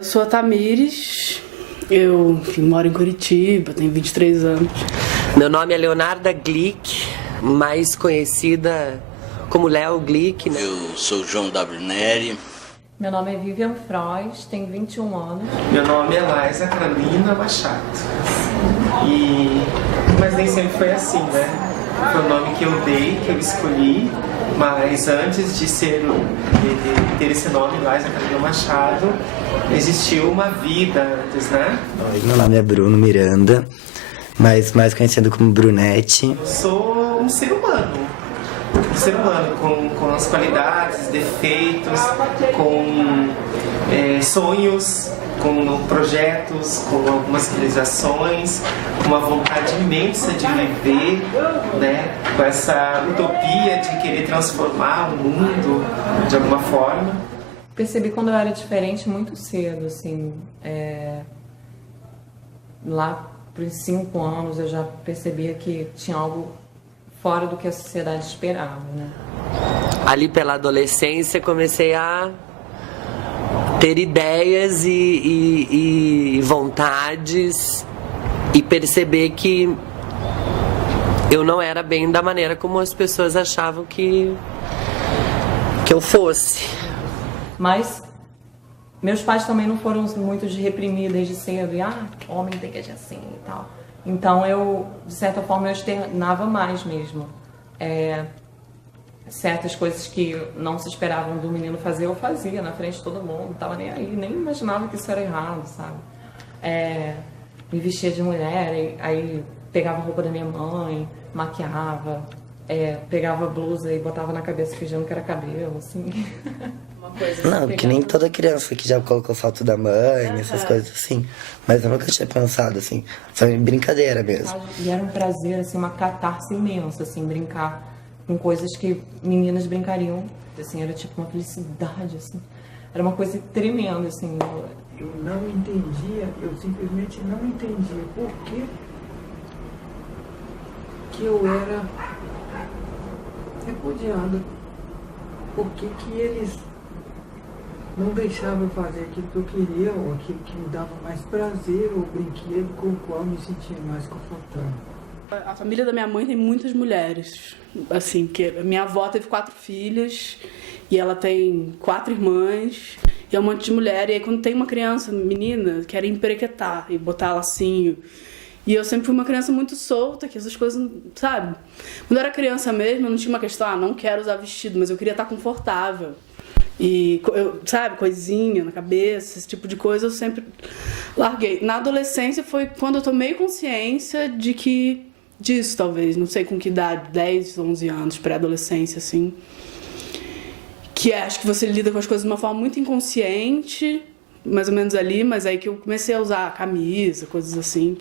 Eu sou a Tamires, eu moro em Curitiba, tenho 23 anos. Meu nome é Leonarda Glick, mais conhecida como Léo Glick, né? Eu sou João W. Neri. Meu nome é Vivian Frois, tenho 21 anos. Meu nome é Laisa Carolina Machado. Mas nem sempre foi assim, né? Foi o nome que eu dei, que eu escolhi. Mas antes de ter esse nome, Laisa Carolina Machado, existiu uma vida antes, né? Oi, meu nome é Bruno Miranda, mas mais conhecido como Brunete. Eu sou um ser humano. Um ser humano com as qualidades, defeitos, com sonhos, com projetos, com algumas realizações, com uma vontade imensa de viver, né? Com essa utopia de querer transformar o mundo de alguma forma. Percebi quando eu era diferente muito cedo, assim, lá para os 5 anos eu já percebia que tinha algo fora do que a sociedade esperava, né? Ali pela adolescência comecei a ter ideias e vontades e perceber que eu não era bem da maneira como as pessoas achavam que eu fosse. Mas meus pais também não foram muito de reprimir desde cedo, homem tem que agir assim e tal. Então eu, de certa forma, eu externava mais mesmo. Certas coisas que não se esperavam do menino fazer, eu fazia na frente de todo mundo, não tava nem aí, nem imaginava que isso era errado, sabe? Me vestia de mulher, aí pegava a roupa da minha mãe, maquiava, pegava a blusa e botava na cabeça fingindo que era cabelo, assim. Uma coisa assim, Não, que nem toda criança que já colocou foto da mãe, essas coisas assim. Mas eu nunca tinha pensado, assim, foi brincadeira mesmo. E era um prazer, assim, uma catarse imensa, assim, brincar com coisas que meninas brincariam, assim, era tipo uma felicidade, assim. Era uma coisa tremenda, assim. Eu não entendia, eu simplesmente não entendia por que eu era repudiado. Por que eles não deixavam eu fazer aquilo que eu queria, ou aquilo que me dava mais prazer, ou brinquedo com o qual eu me sentia mais confortável. A família da minha mãe tem muitas mulheres, assim, que minha avó teve 4 filhas e ela tem 4 irmãs e é um monte de mulher. E aí quando tem uma criança, menina, quer emperequetar e botar lacinho. E eu sempre fui uma criança muito solta, que essas coisas, sabe? Quando eu era criança mesmo, eu não tinha uma questão, não quero usar vestido, mas eu queria estar confortável. E, sabe, coisinha na cabeça, esse tipo de coisa eu sempre larguei. Na adolescência foi quando eu tomei consciência disso, talvez, não sei com que idade, 10, 11 anos, pré-adolescência, assim. Que acho que você lida com as coisas de uma forma muito inconsciente, mais ou menos ali, mas aí que eu comecei a usar camisa, coisas assim.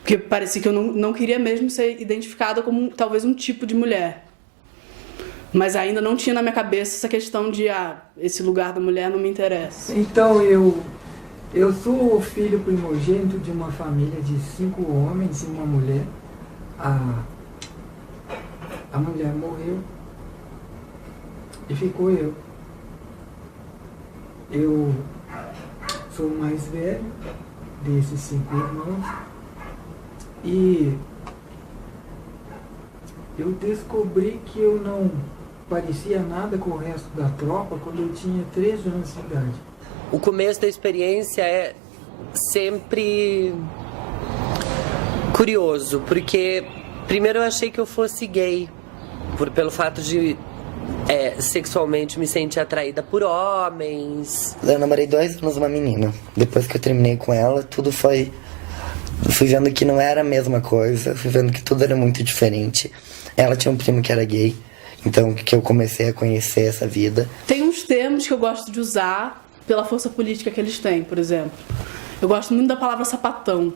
Porque parecia que eu não queria mesmo ser identificada como talvez um tipo de mulher. Mas ainda não tinha na minha cabeça essa questão de, esse lugar da mulher não me interessa. Então eu sou o filho primogênito de uma família de 5 homens e uma mulher. A mulher morreu e ficou eu. Eu sou o mais velho desses 5 irmãos e eu descobri que eu não parecia nada com o resto da tropa quando eu tinha 13 anos de idade. O começo da experiência é sempre curioso, porque primeiro eu achei que eu fosse gay, pelo fato de sexualmente me sentir atraída por homens. Eu namorei 2 anos uma menina. Depois que eu terminei com ela, tudo foi... Fui vendo que não era a mesma coisa, fui vendo que tudo era muito diferente. Ela tinha um primo que era gay, então que eu comecei a conhecer essa vida. Tem uns termos que eu gosto de usar pela força política que eles têm, por exemplo. Eu gosto muito da palavra sapatão,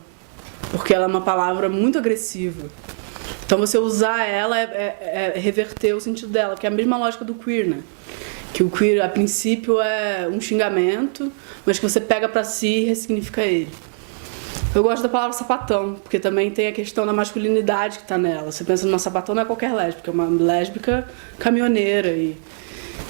porque ela é uma palavra muito agressiva. Então você usar ela é reverter o sentido dela, que é a mesma lógica do queer, né? Que o queer, a princípio, é um xingamento, mas que você pega pra si e ressignifica ele. Eu gosto da palavra sapatão, porque também tem a questão da masculinidade que tá nela. Você pensa numa sapatão, não é qualquer lésbica, é uma lésbica caminhoneira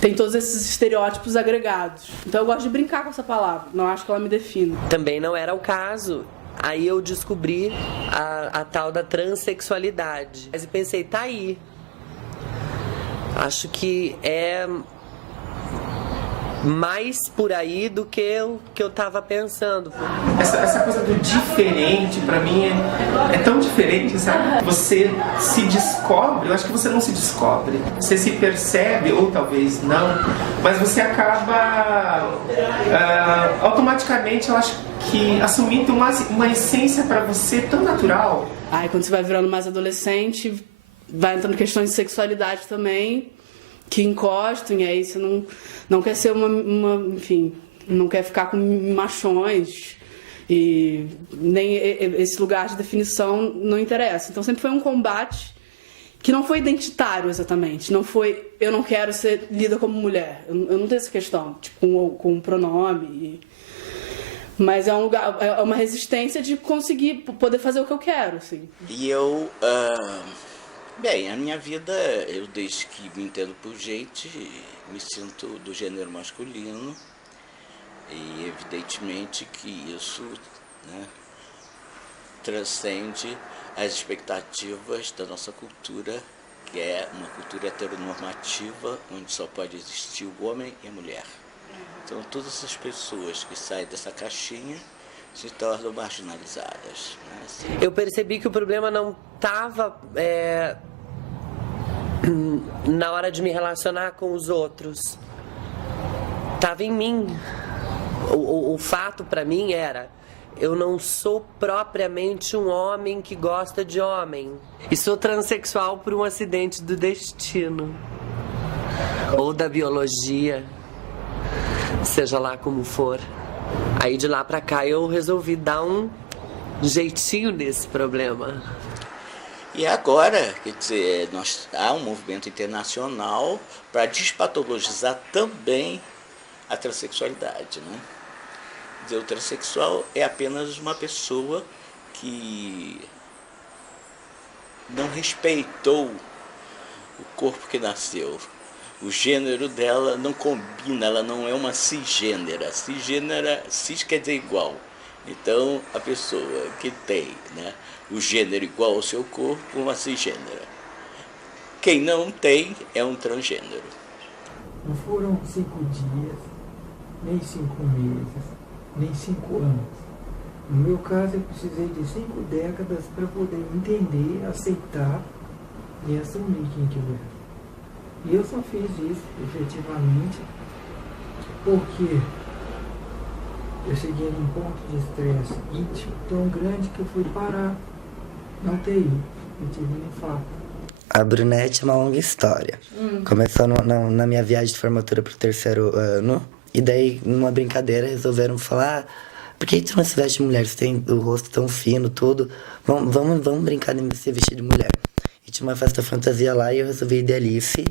tem todos esses estereótipos agregados. Então eu gosto de brincar com essa palavra, não acho que ela me defina. Também não era o caso. Aí eu descobri a tal da transexualidade. Mas eu pensei, tá aí. Acho que é mais por aí do que eu tava pensando. Essa coisa do diferente, pra mim, é tão diferente, sabe? Você se descobre, eu acho que você não se descobre. Você se percebe, ou talvez não, mas você acaba automaticamente, eu acho que assumindo uma essência pra você tão natural. Aí quando você vai virando mais adolescente, vai entrando questões de sexualidade também, que encostam, e aí você não quer ser enfim, não quer ficar com machões, e nem esse lugar de definição não interessa. Então sempre foi um combate que não foi identitário exatamente, não foi eu não quero ser lida como mulher, eu não tenho essa questão, tipo, com um pronome, mas é um lugar, é uma resistência de conseguir poder fazer o que eu quero, assim. E eu, bem, a minha vida, eu desde que me entendo por gente, me sinto do gênero masculino, e evidentemente que isso, né, transcende as expectativas da nossa cultura, que é uma cultura heteronormativa, onde só pode existir o homem e a mulher. Então todas essas pessoas que saem dessa caixinha se tornam marginalizadas, né? Assim. Eu percebi que o problema não estava na hora de me relacionar com os outros. Estava em mim. O fato para mim era: eu não sou propriamente um homem que gosta de homem. E sou transexual por um acidente do destino. Ou da biologia. Seja lá como for. Aí de lá pra cá eu resolvi dar um jeitinho nesse problema. E agora, quer dizer, há um movimento internacional para despatologizar também a transexualidade, né? Quer dizer, o transexual é apenas uma pessoa que não respeitou o corpo que nasceu. O gênero dela não combina, ela não é uma cisgênera. Cis quer dizer igual. Então, a pessoa que tem, né, o gênero igual ao seu corpo, uma cisgênera. Quem não tem é um transgênero. Não foram 5 dias, nem 5 meses, nem 5 anos. No meu caso, eu precisei de 5 décadas para poder entender, aceitar e assumir quem que eu era. E eu só fiz isso, efetivamente, porque eu cheguei num ponto de estresse íntimo tão grande que eu fui parar na UTI. Eu tive um infarto. A Brunete é uma longa história. Começou na minha viagem de formatura pro 3º ano. E daí, numa brincadeira, resolveram falar: por que tu não se veste de mulher? Você tem o rosto tão fino, tudo. Vamos brincar de se vestir de mulher. E tinha uma festa fantasia lá e eu resolvi ir de Alice.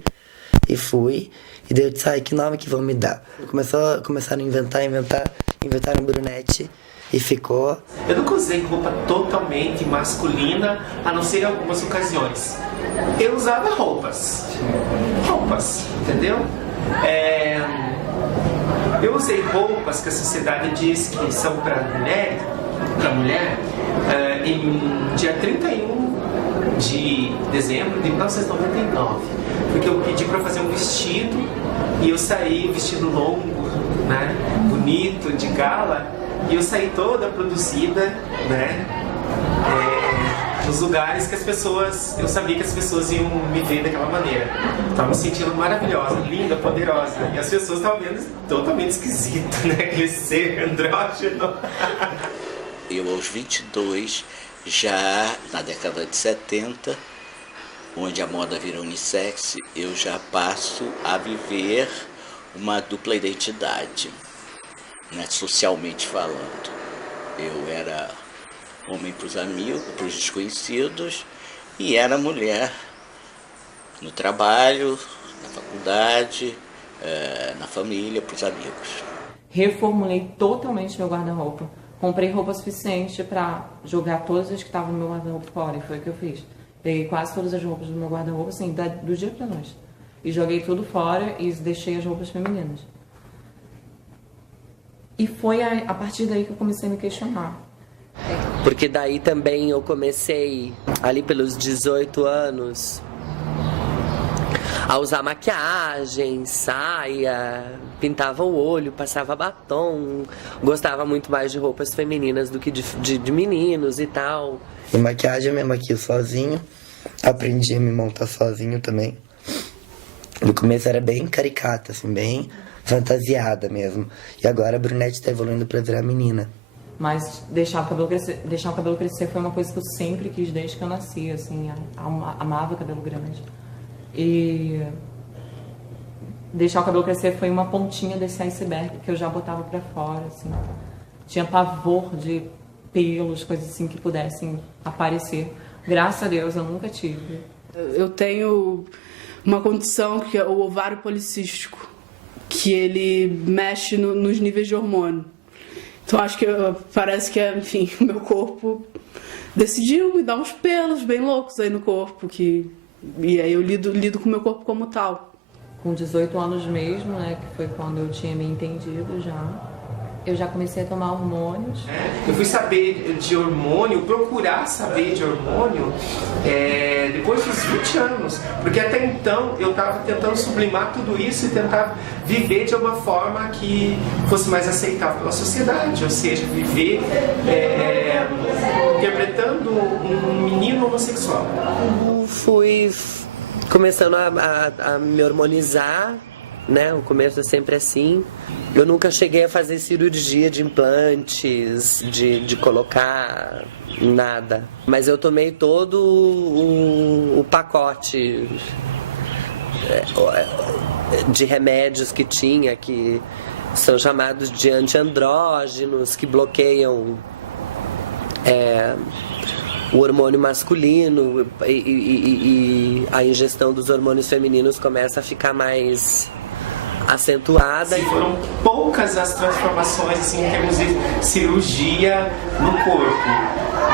E fui. E daí eu disse: ai, que nome que vão me dar? Começaram a inventaram Brunete. E ficou. Eu nunca usei roupa totalmente masculina, a não ser em algumas ocasiões. Eu usava roupas, entendeu? Eu usei roupas que a sociedade diz que são para mulher, em dia 31 de dezembro de 1999. Porque eu pedi para fazer um vestido e eu saí, vestido longo, né, bonito, de gala. E eu saí toda produzida, né, nos lugares que as pessoas, eu sabia que as pessoas iam me ver daquela maneira. Estava me sentindo maravilhosa, linda, poderosa. E as pessoas estavam vendo totalmente esquisito, né, aquele ser andrógeno. Eu, aos 22, já na década de 70, onde a moda vira unissex, eu já passo a viver uma dupla identidade. Né, socialmente falando, eu era homem para os amigos, para os desconhecidos, e era mulher no trabalho, na faculdade, na família, para os amigos. Reformulei totalmente meu guarda-roupa. Comprei roupa suficiente para jogar todas as que estavam no meu guarda-roupa fora, e foi o que eu fiz. Peguei quase todas as roupas do meu guarda-roupa, assim, do dia para noite. E joguei tudo fora e deixei as roupas femininas. E foi a partir daí que eu comecei a me questionar. Porque daí também eu comecei, ali pelos 18 anos, a usar maquiagem, saia, pintava o olho, passava batom, gostava muito mais de roupas femininas do que de meninos e tal. E maquiagem eu me maquio sozinho, aprendi a me montar sozinho também. No começo era bem caricata, assim, bem fantasiada mesmo. E agora a brunete tá evoluindo pra virar menina. Mas deixar o cabelo crescer foi uma coisa que eu sempre quis desde que eu nasci, assim, amava cabelo grande. E deixar o cabelo crescer foi uma pontinha desse iceberg que eu já botava pra fora, assim. Tinha pavor de pelos, coisas assim que pudessem aparecer. Graças a Deus eu nunca tive. Eu tenho uma condição que é o ovário policístico, que ele mexe nos níveis de hormônio. Então acho que parece que, enfim, o meu corpo decidiu me dar uns pelos bem loucos aí no corpo, e aí eu lido com o meu corpo como tal. Com 18 anos mesmo, né, que foi quando eu tinha me entendido já, eu já comecei a tomar hormônios. Eu fui saber de hormônio, procurar saber de hormônio depois dos 20 anos, porque até então eu estava tentando sublimar tudo isso e tentar viver de uma forma que fosse mais aceitável pela sociedade, ou seja, viver interpretando um menino homossexual. Fui começando a me hormonizar, né? O começo é sempre assim. Eu nunca cheguei a fazer cirurgia de implantes, de colocar nada. Mas eu tomei todo o pacote de remédios que tinha, que são chamados de antiandrógenos, que bloqueiam o hormônio masculino, e a ingestão dos hormônios femininos começa a ficar mais acentuada. Sim, foram poucas as transformações assim, em termos de cirurgia no corpo,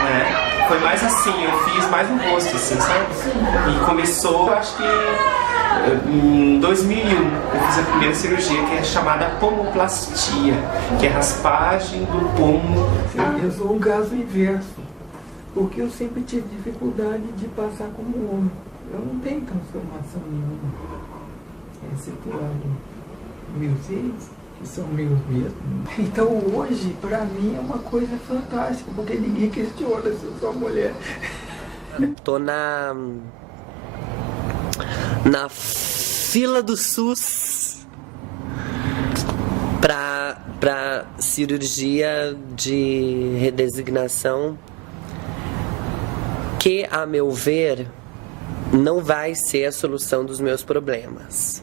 né? Foi mais assim, eu fiz mais no rosto, assim, sabe? E começou, acho que em 2001, eu fiz a primeira cirurgia, que é chamada pomoplastia, que é raspagem do pomo. Eu sou um caso inverso, porque eu sempre tive dificuldade de passar como homem. Eu não tenho transformação nenhuma, excetuado meus ex, que são meus mesmos. Então hoje, pra mim, é uma coisa fantástica, porque ninguém questiona se eu sou mulher. Tô na fila do SUS pra cirurgia de redesignação, que, a meu ver, não vai ser a solução dos meus problemas.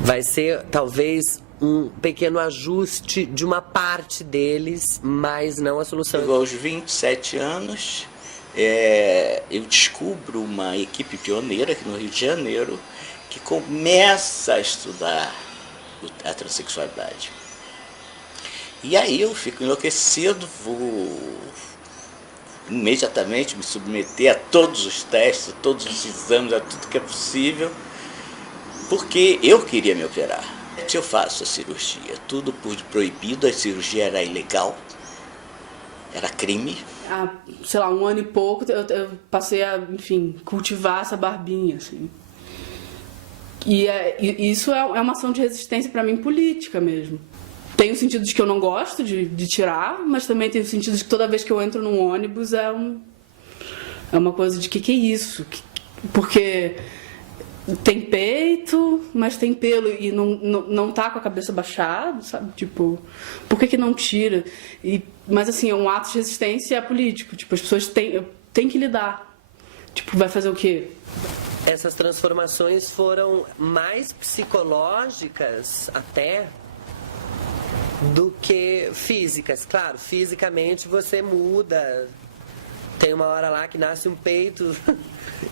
Vai ser, talvez, um pequeno ajuste de uma parte deles, mas não a solução. Aos 27 anos, eu descubro uma equipe pioneira aqui no Rio de Janeiro que começa a estudar a transexualidade. E aí eu fico enlouquecido, vou imediatamente me submeter a todos os testes, a todos os exames, a tudo que é possível, porque eu queria me operar. Eu faço a cirurgia, tudo proibido, a cirurgia era ilegal, era crime. Há, sei lá, um ano e pouco eu passei a, enfim, cultivar essa barbinha, assim. E isso é uma ação de resistência pra mim política mesmo. Tem o sentido de que eu não gosto de tirar, mas também tem o sentido de que toda vez que eu entro num ônibus é uma coisa de que é isso? Porque tem peito, mas tem pelo e não tá com a cabeça baixada, sabe? Tipo, por que não tira? Mas assim, é um ato de resistência político. Tipo, as pessoas têm que lidar. Tipo, vai fazer o quê? Essas transformações foram mais psicológicas até do que físicas. Claro, fisicamente você muda. Tem uma hora lá que nasce um peito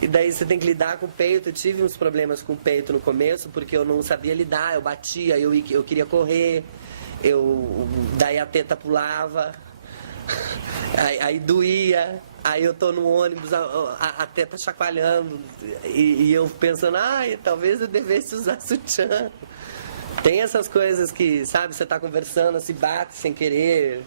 e daí você tem que lidar com o peito. Eu tive uns problemas com o peito no começo porque eu não sabia lidar, eu batia, eu queria correr, daí a teta pulava. Aí doía, aí eu tô no ônibus, a teta chacoalhando, e eu pensando, talvez eu devesse usar sutiã. Tem essas coisas que, sabe, você tá conversando, se bate sem querer.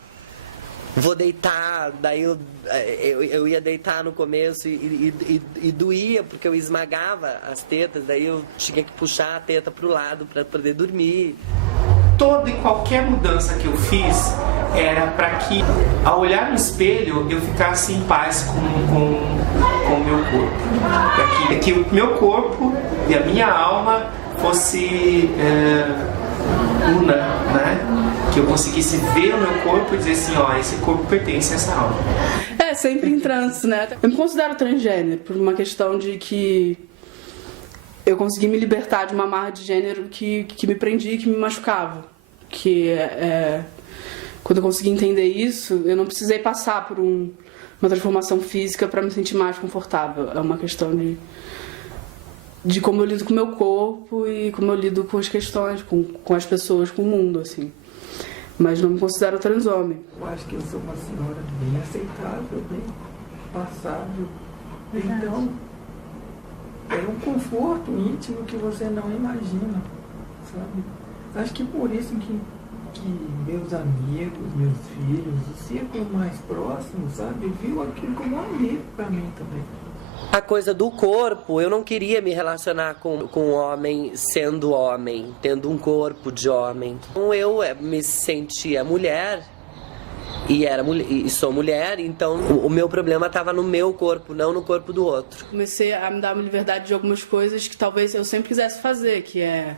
Vou deitar, daí eu ia deitar no começo e doía, porque eu esmagava as tetas, daí eu tinha que puxar a teta pro lado para poder dormir. Toda e qualquer mudança que eu fiz era para que, ao olhar no espelho, eu ficasse em paz com o meu corpo. Para que o meu corpo e a minha alma fosse una, né? Que eu conseguisse ver o meu corpo e dizer assim, esse corpo pertence a essa alma. Sempre em trânsito, né? Eu me considero transgênero por uma questão de que eu consegui me libertar de uma amarra de gênero que me prendia e que me machucava. Quando eu consegui entender isso, eu não precisei passar por uma transformação física para me sentir mais confortável. É uma questão de como eu lido com o meu corpo e como eu lido com as questões, com as pessoas, com o mundo, assim. Mas não me considero transhomem. Eu acho que eu sou uma senhora bem aceitável, bem passável. Então, é um conforto íntimo que você não imagina, sabe? Acho que por isso que meus amigos, meus filhos, o círculo mais próximo, sabe, viu aquilo como um amigo para mim também. A coisa do corpo, eu não queria me relacionar com um homem sendo homem, tendo um corpo de homem. Então eu me sentia mulher e sou mulher, então o meu problema estava no meu corpo, não no corpo do outro. Comecei a me dar uma liberdade de algumas coisas que talvez eu sempre quisesse fazer, que é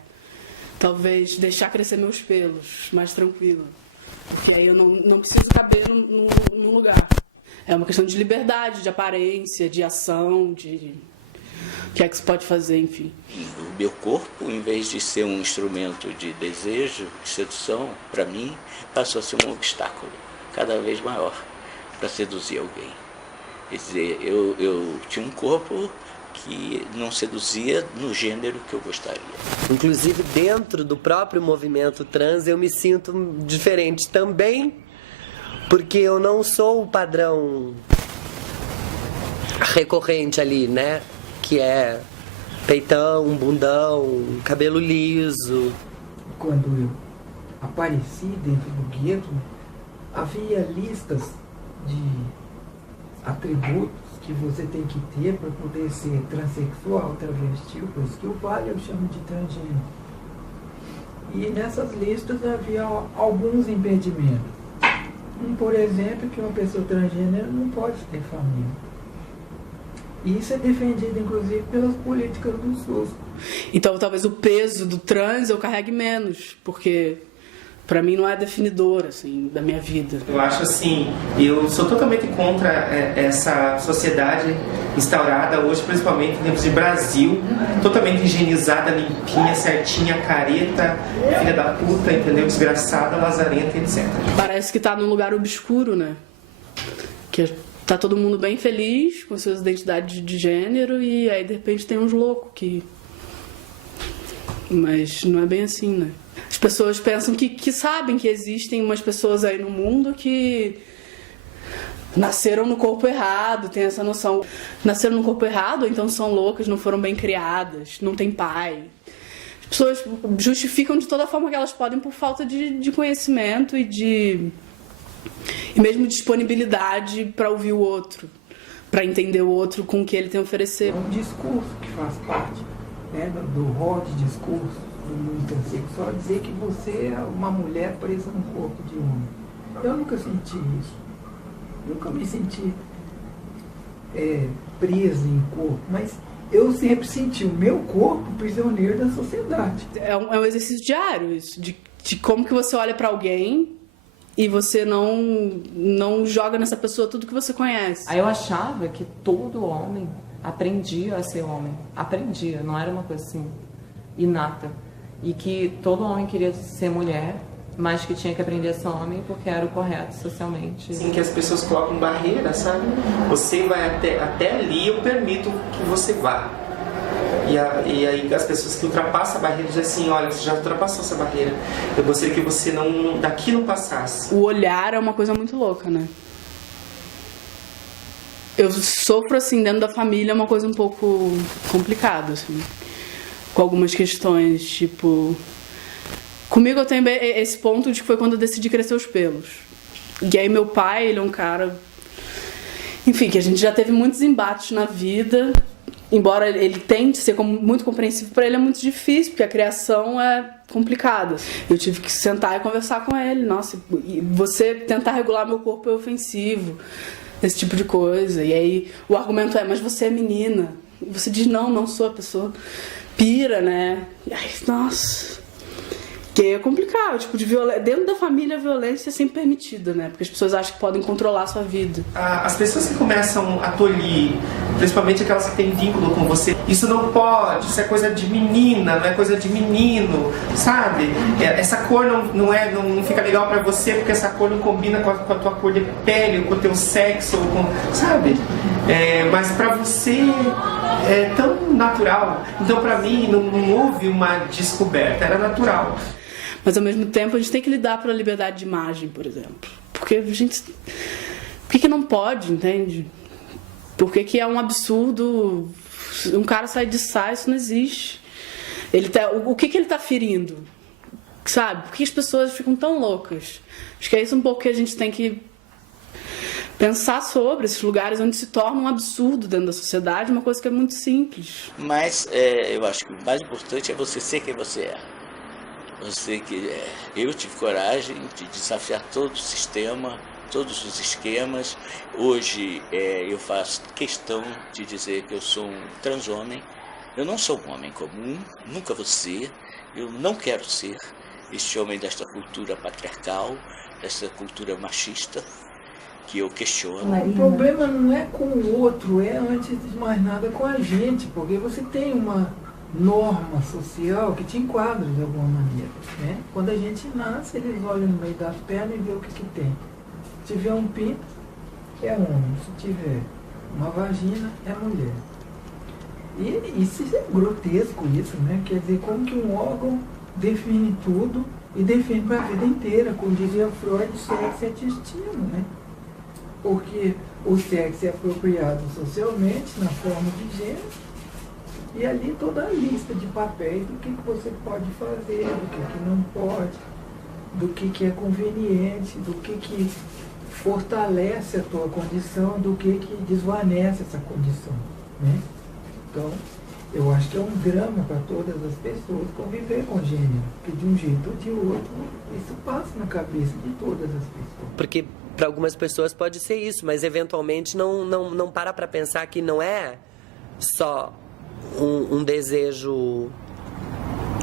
talvez deixar crescer meus pelos mais tranquilo, porque aí eu não preciso caber num lugar. É uma questão de liberdade, de aparência, de ação, de o que é que se pode fazer, enfim. O meu corpo, em vez de ser um instrumento de desejo, de sedução, para mim, passou a ser um obstáculo cada vez maior para seduzir alguém. Quer dizer, eu tinha um corpo que não seduzia no gênero que eu gostaria. Inclusive, dentro do próprio movimento trans, eu me sinto diferente também, porque eu não sou o padrão recorrente ali, né? Que é peitão, bundão, cabelo liso. Quando eu apareci dentro do gueto, havia listas de atributos que você tem que ter para poder ser transexual, travesti, por isso que o vale eu chamo de transgênero. E nessas listas havia alguns impedimentos. Por exemplo, que uma pessoa transgênero não pode ter família. E isso é defendido, inclusive, pelas políticas do SUS. Então, talvez o peso do trans eu carregue menos, porque pra mim não é definidor, assim, da minha vida. Eu acho assim, eu sou totalmente contra essa sociedade instaurada hoje, principalmente em termos de Brasil, totalmente higienizada, limpinha, certinha, careta, filha da puta, entendeu? Desgraçada, lazarenta, etc. Parece que tá num lugar obscuro, né? Que tá todo mundo bem feliz com suas identidades de gênero e aí de repente tem uns loucos que... Mas não é bem assim, né? As pessoas pensam que sabem que existem umas pessoas aí no mundo que nasceram no corpo errado, tem essa noção. Nasceram no corpo errado, ou então são loucas, não foram bem criadas, não tem pai. As pessoas justificam de toda forma que elas podem por falta de conhecimento e mesmo disponibilidade para ouvir o outro, para entender o outro com o que ele tem a oferecer. É um discurso que faz parte, né, do rol de discurso do mundo transexual, dizer que você é uma mulher presa num corpo de homem. Eu nunca senti isso. Nunca me senti presa em corpo, mas eu sempre senti o meu corpo prisioneiro da sociedade. É um exercício diário isso, de como que você olha para alguém e você não joga nessa pessoa tudo que você conhece. Aí eu achava que todo homem aprendia a ser homem. Aprendia, não era uma coisa assim inata. E que todo homem queria ser mulher, mas que tinha que aprender a ser homem porque era o correto socialmente. Sim, que as pessoas colocam barreira, sabe? Você vai até ali, eu permito que você vá. E aí as pessoas que ultrapassam a barreira dizem assim, olha, você já ultrapassou essa barreira. Eu gostaria que você daqui não passasse. O olhar é uma coisa muito louca, né? Eu sofro, assim, dentro da família, é uma coisa um pouco complicada, assim. Com algumas questões, tipo... Comigo eu tenho esse ponto de que foi quando eu decidi crescer os pelos. E aí meu pai, ele é um cara... Enfim, que a gente já teve muitos embates na vida. Embora ele tente ser muito compreensivo, para ele é muito difícil, porque a criação é complicada. Eu tive que sentar e conversar com ele. Nossa, e você tentar regular meu corpo é ofensivo. Esse tipo de coisa. E aí o argumento é, mas você é menina. E você diz, não sou a pessoa... Pira, né? E aí, nossa... Que é complicado, tipo, dentro da família a violência é sempre permitida, né? Porque as pessoas acham que podem controlar a sua vida. As pessoas que começam a tolir, principalmente aquelas que têm vínculo com você, isso não pode, isso é coisa de menina, não é coisa de menino, sabe? Essa cor não fica legal pra você porque essa cor não combina com a tua cor de pele, com o teu sexo, sabe? Mas pra você é tão natural. Então pra mim não houve uma descoberta, era natural. Mas ao mesmo tempo a gente tem que lidar pela liberdade de imagem, por exemplo. Porque a gente... Por que não pode, entende? Por que é um absurdo um cara sair de saia, isso não existe. O que ele tá ferindo? Sabe? Por que as pessoas ficam tão loucas? Acho que é isso um pouco que a gente tem que pensar sobre esses lugares onde se torna um absurdo dentro da sociedade, uma coisa que é muito simples. Mas eu acho que o mais importante é você ser quem você é. Eu tive coragem de desafiar todo o sistema, todos os esquemas. Hoje eu faço questão de dizer que eu sou um transhomem. Eu não sou um homem comum, nunca vou ser. Eu não quero ser este homem desta cultura patriarcal, desta cultura machista, que eu questiono. O problema não é com o outro, é antes de mais nada com a gente, porque você tem uma norma social que te enquadra de alguma maneira, né? Quando a gente nasce, eles olham no meio das pernas e vê o que tem. Se tiver um pinto, é homem. Se tiver uma vagina, é mulher. E isso é grotesco, isso, né? Quer dizer, como que um órgão define tudo e define para a vida inteira, como dizia Freud, sexo é destino, né? Porque o sexo é apropriado socialmente, na forma de gênero, e ali toda a lista de papéis do que você pode fazer, do que não pode, do que é conveniente, do que fortalece a tua condição, do que desvanece essa condição, né? Então, eu acho que é um drama para todas as pessoas conviver com gênero, porque de um jeito ou de outro, isso passa na cabeça de todas as pessoas. Porque para algumas pessoas pode ser isso, mas eventualmente não para pensar que não é só um desejo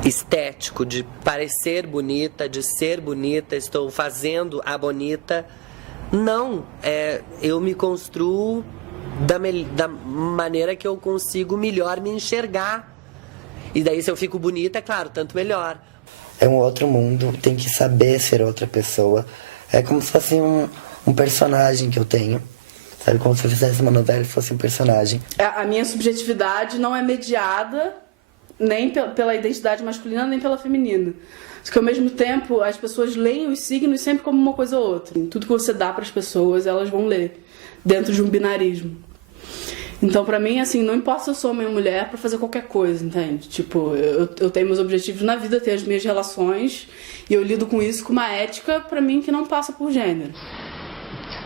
estético de parecer bonita, de ser bonita, estou fazendo a bonita. Não, eu me construo da maneira que eu consigo melhor me enxergar. E daí se eu fico bonita, é claro, tanto melhor. É um outro mundo, tem que saber ser outra pessoa. É como se fosse um personagem que eu tenho. Sabe, como se eu fizesse uma novela e fosse um personagem. A minha subjetividade não é mediada nem pela identidade masculina, nem pela feminina. Porque ao mesmo tempo, as pessoas leem os signos sempre como uma coisa ou outra. Tudo que você dá para as pessoas, elas vão ler, dentro de um binarismo. Então, pra mim, assim, não importa se eu sou homem ou mulher pra fazer qualquer coisa, entende? Tipo, eu tenho meus objetivos na vida, tenho as minhas relações, e eu lido com isso com uma ética, pra mim, que não passa por gênero.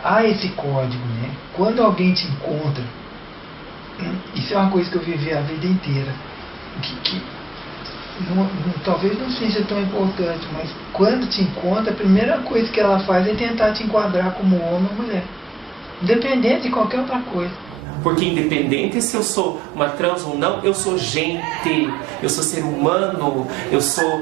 Há esse código, né? Quando alguém te encontra, isso é uma coisa que eu vivi a vida inteira, talvez não seja tão importante, mas quando te encontra, a primeira coisa que ela faz é tentar te enquadrar como homem ou mulher, independente de qualquer outra coisa. Porque independente se eu sou uma trans ou não, eu sou gente, eu sou ser humano, eu sou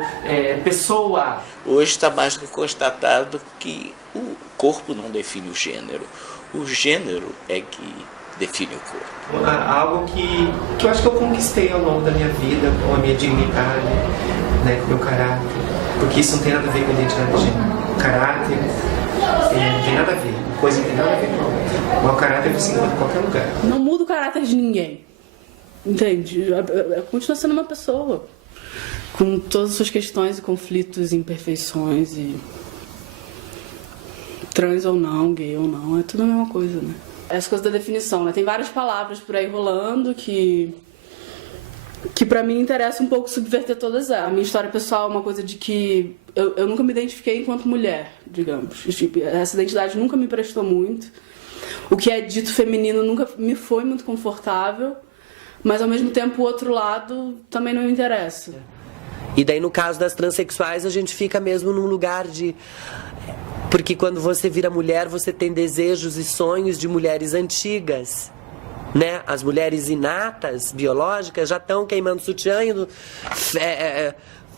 pessoa. Hoje está mais que constatado que o corpo não define o gênero é que define o corpo. Algo que eu acho que eu conquistei ao longo da minha vida, com a minha dignidade, né, com o meu caráter, porque isso não tem nada a ver com a identidade de gênero. Caráter não tem nada a ver, coisa não tem nada a ver com a outra. O caráter você encontra em qualquer lugar. Não muda o caráter de ninguém, entende? Continua sendo uma pessoa, com todas as suas questões e conflitos, imperfeições e trans ou não, gay ou não, é tudo a mesma coisa, né? Essa coisa da definição, né? Tem várias palavras por aí rolando que pra mim interessa um pouco subverter todas elas. A minha história pessoal é uma coisa de que eu nunca me identifiquei enquanto mulher, digamos. Tipo, essa identidade nunca me prestou muito. O que é dito feminino nunca me foi muito confortável, mas ao mesmo tempo o outro lado também não me interessa. E daí no caso das transexuais a gente fica mesmo num lugar de... Porque quando você vira mulher, você tem desejos e sonhos de mulheres antigas. Né? As mulheres inatas, biológicas, já estão queimando sutiã,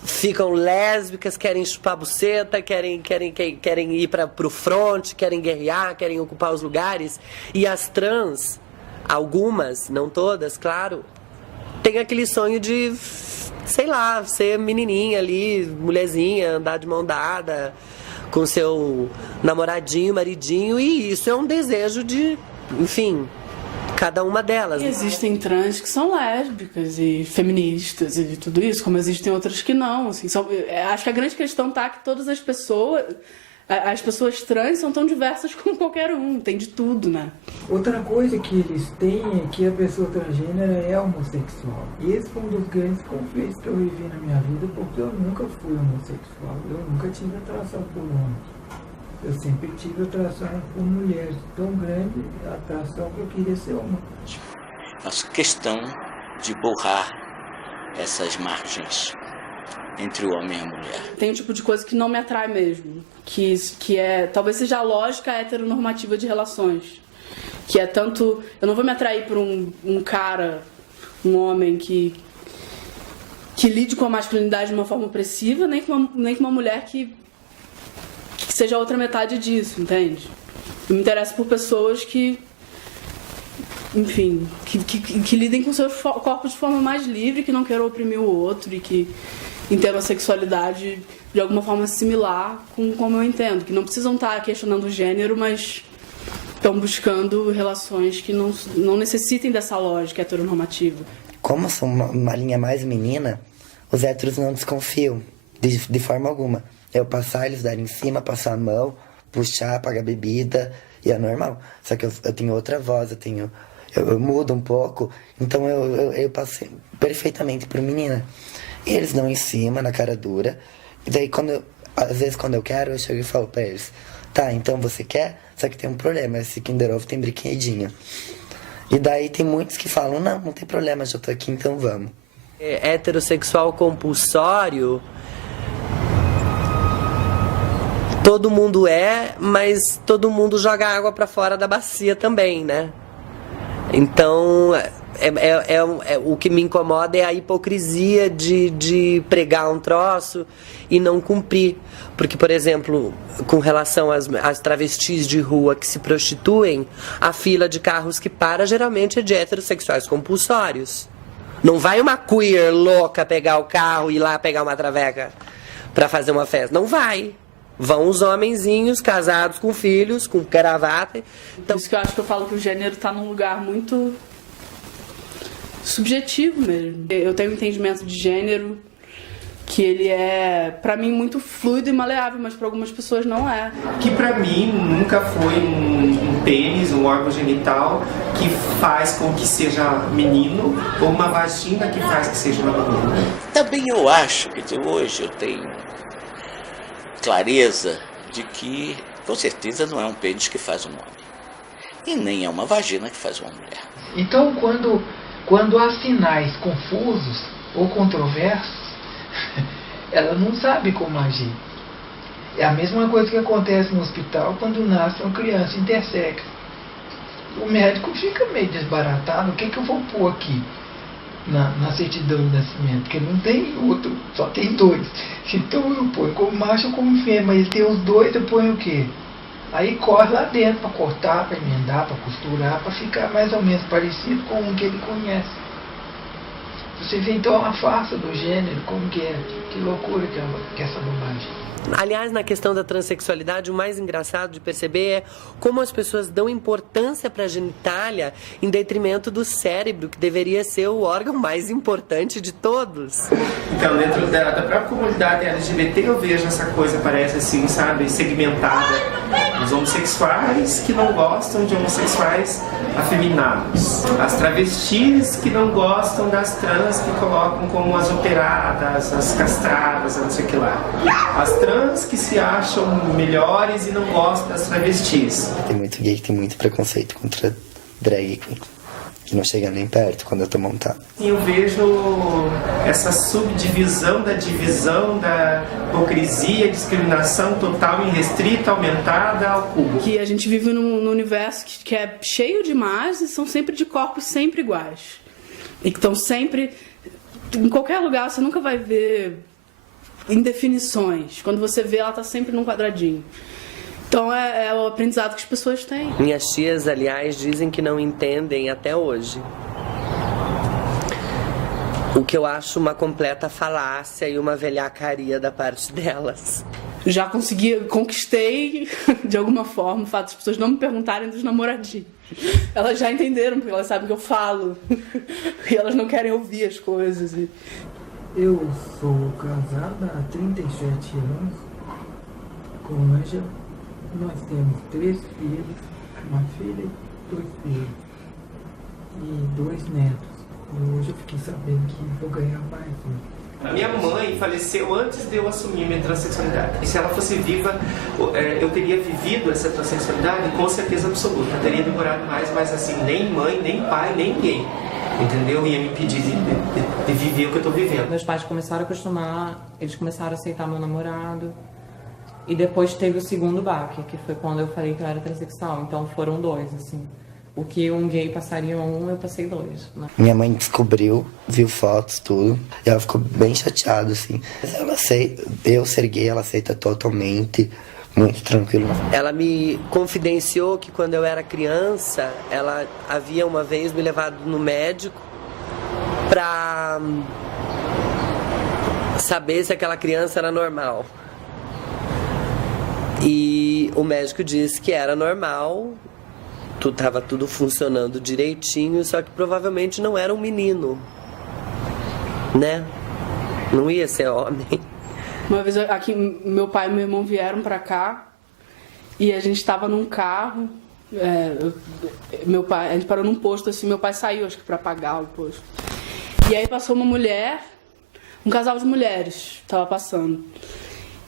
ficam lésbicas, querem chupar buceta, querem ir pro front, querem guerrear, querem ocupar os lugares. E as trans, algumas, não todas, claro, tem aquele sonho de, sei lá, ser menininha ali, mulherzinha, andar de mão dada com seu namoradinho, maridinho, e isso é um desejo de, enfim... Cada uma delas. E existem trans que são lésbicas e feministas e tudo isso, como existem outras que não. Assim, acho que a grande questão tá que todas as pessoas trans são tão diversas como qualquer um, tem de tudo, né? Outra coisa que eles têm é que a pessoa transgênera é homossexual. E esse foi um dos grandes conflitos que eu vivi na minha vida, porque eu nunca fui homossexual, eu nunca tive atração por homens. Eu sempre tive atração por mulheres, tão grande a atração que eu queria ser homem. Nossa questão de borrar essas margens entre o homem e a mulher. Tem um tipo de coisa que não me atrai mesmo, que é, talvez seja a lógica heteronormativa de relações. Que é tanto, eu não vou me atrair por um cara, um homem que lide com a masculinidade de uma forma opressiva, nem com uma mulher que seja a outra metade disso, entende? Eu me interesso por pessoas que, enfim, que lidem com seus corpos de forma mais livre, que não queiram oprimir o outro e que entendam a sexualidade de alguma forma similar com como eu entendo, que não precisam estar questionando o gênero, mas estão buscando relações que não necessitem dessa lógica heteronormativa. Como eu sou uma linha mais menina, os héteros não desconfiam de forma alguma. Eu passar, eles darem em cima, passar a mão, puxar, pagar bebida, e é normal. Só que eu tenho outra voz, eu mudo um pouco, então eu passo perfeitamente por menina. E eles dão em cima, na cara dura, e daí às vezes quando eu quero, eu chego e falo pra eles, tá, então você quer? Só que tem um problema, esse Kinder Ovo tem brinquedinho. E daí tem muitos que falam, não tem problema, já tô aqui, então vamos. Heterossexual compulsório... Todo mundo mas todo mundo joga água para fora da bacia também, né? Então, o que me incomoda é a hipocrisia de pregar um troço e não cumprir. Porque, por exemplo, com relação às travestis de rua que se prostituem, a fila de carros que para geralmente é de heterossexuais compulsórios. Não vai uma queer louca pegar o carro e ir lá pegar uma traveca para fazer uma festa. Não vai. Vão os homenzinhos casados com filhos, com gravata. Então, por isso que eu acho que eu falo que o gênero está num lugar muito subjetivo mesmo. Eu tenho um entendimento de gênero que ele é, pra mim, muito fluido e maleável, mas para algumas pessoas não é. Que pra mim nunca foi um pênis, um órgão genital que faz com que seja menino, ou uma vagina que faz que seja uma menina. Também eu acho que hoje eu tenho clareza de que, com certeza, não é um pênis que faz um homem. E nem é uma vagina que faz uma mulher. Então, quando há sinais confusos ou controversos, ela não sabe como agir. É a mesma coisa que acontece no hospital quando nasce uma criança intersexo. O médico fica meio desbaratado. O que eu vou pôr aqui na certidão de nascimento? Porque não tem outro, só tem dois. Então eu ponho como macho ou como fêmea. Ele tem os dois, eu ponho o quê? Aí corre lá dentro para cortar, para emendar, para costurar, para ficar mais ou menos parecido com um que ele conhece. Você vê então a farsa do gênero, como que é, que loucura que é essa bobagem. Aliás, na questão da transexualidade, o mais engraçado de perceber é como as pessoas dão importância para a genitália em detrimento do cérebro, que deveria ser o órgão mais importante de todos. Então, dentro da própria comunidade LGBT, eu vejo essa coisa, parece assim, sabe, segmentada Os homossexuais que não gostam de homossexuais afeminados. As travestis que não gostam das trans que colocam como as operadas, as castradas, não sei o que lá. As trans que se acham melhores e não gostam das travestis. Tem muito gay que tem muito preconceito contra drag queen, que não chega nem perto quando eu tô montado. Eu vejo essa subdivisão da divisão, da hipocrisia, discriminação total e irrestrita, aumentada ao cubo. Que a gente vive num universo que é cheio de imagens e são sempre de corpos sempre iguais. E que estão sempre... Em qualquer lugar você nunca vai ver indefinições. Quando você vê, ela tá sempre num quadradinho. Então é o aprendizado que as pessoas têm. Minhas tias, aliás, dizem que não entendem até hoje. O que eu acho uma completa falácia e uma velhacaria da parte delas. Já conquistei, de alguma forma, o fato de as pessoas não me perguntarem dos namoradinhos. Elas já entenderam, porque elas sabem que eu falo. E elas não querem ouvir as coisas. Eu sou casada há 37 anos com Ângela. Nós temos 3 filhos, uma filha e 2 filhos. E 2 netos. E hoje eu fiquei sabendo que vou ganhar mais. A minha mãe faleceu antes de eu assumir minha transexualidade. E se ela fosse viva, eu teria vivido essa transexualidade com certeza absoluta. Eu teria demorado mais, mas assim, nem mãe, nem pai, nem ninguém. Entendeu? Ia me impedir de viver o que eu tô vivendo. Meus pais começaram a acostumar, eles começaram a aceitar meu namorado. E depois teve o segundo baque, que foi quando eu falei que eu era transexual. Então foram 2, assim. O que um gay passaria 1, eu passei 2. Né? Minha mãe descobriu, viu fotos, tudo. E ela ficou bem chateada, assim. Mas ela aceita, eu ser gay, ela aceita totalmente, muito tranquilo. Ela me confidenciou que quando eu era criança, ela havia uma vez me levado no médico pra saber se aquela criança era normal. E o médico disse que era normal, estava tudo funcionando direitinho, só que provavelmente não era um menino, né? Não ia ser homem. Uma vez aqui, meu pai e meu irmão vieram pra cá e a gente estava num carro. Meu pai, a gente parou num posto assim, meu pai saiu, acho que pra pagar o posto. E aí passou uma mulher, um casal de mulheres, tava passando.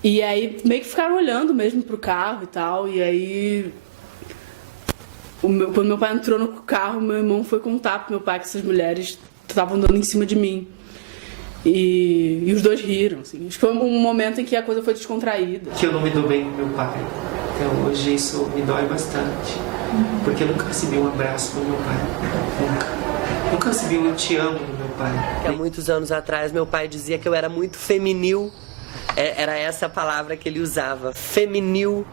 E aí meio que ficaram olhando mesmo pro carro e tal. E aí, quando meu pai entrou no carro, meu irmão foi contar pro meu pai que essas mulheres estavam dando em cima de mim. E os dois riram, assim. Acho que foi um momento em que a coisa foi descontraída. Que eu não me dou bem com meu pai. Então hoje isso me dói bastante. Porque eu nunca recebi um abraço do meu pai. Nunca. Nunca recebi um eu te amo do meu pai. Há muitos anos atrás, meu pai dizia que eu era muito feminil. Era essa a palavra que ele usava, feminil.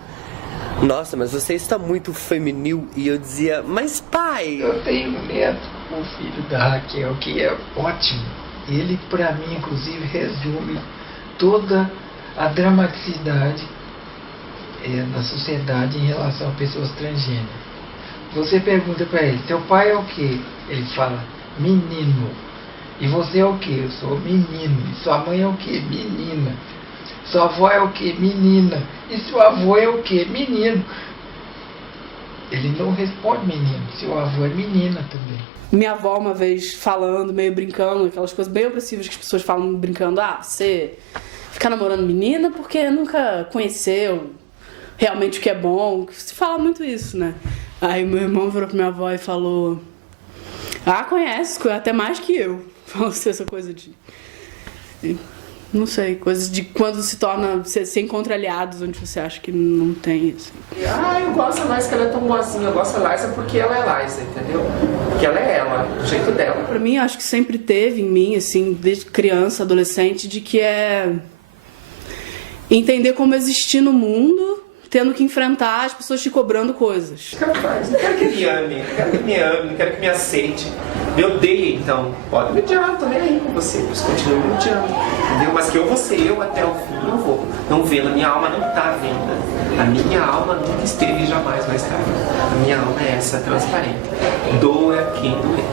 Nossa, mas você está muito feminil. E eu dizia, mas pai... Eu tenho um neto, o filho da Raquel, que é ótimo. Ele, pra mim, inclusive, resume toda a dramaticidade da sociedade em relação a pessoas transgêneras. Você pergunta pra ele, teu pai é o quê? Ele fala, menino. E você é o quê? Eu sou menino. E sua mãe é o quê? Menina. Sua avó é o quê? Menina. E seu avô é o quê? Menino. Ele não responde menino. Seu avô é menina também. Minha avó uma vez falando, meio brincando, aquelas coisas bem opressivas que as pessoas falam brincando. Você fica namorando menina porque nunca conheceu realmente o que é bom. Se fala muito isso, né? Aí meu irmão virou pra minha avó e falou... conhece, até mais que eu. Falou essa coisa de... Não sei, coisas de quando se torna... Você encontra aliados onde você acha que não tem, assim. Eu gosto mais que ela é tão boazinha. Eu gosto da Liza porque ela é Liza, entendeu? Porque ela é ela, do jeito dela. Pra mim, acho que sempre teve em mim, assim, desde criança, adolescente, de que é... entender como existir no mundo... tendo que enfrentar as pessoas te cobrando coisas. Capaz, não quero que me ame, não quero que me ame, não quero que me aceite. Me odeie, então. Pode me odiar, tô nem aí com você, mas continue me odiando. Entendeu? Mas que eu vou ser eu até o fim, não vou. Não vendo, a minha alma não tá vendo. A minha alma nunca esteve e jamais vai estar. A minha alma é essa, transparente. Doa quem doer.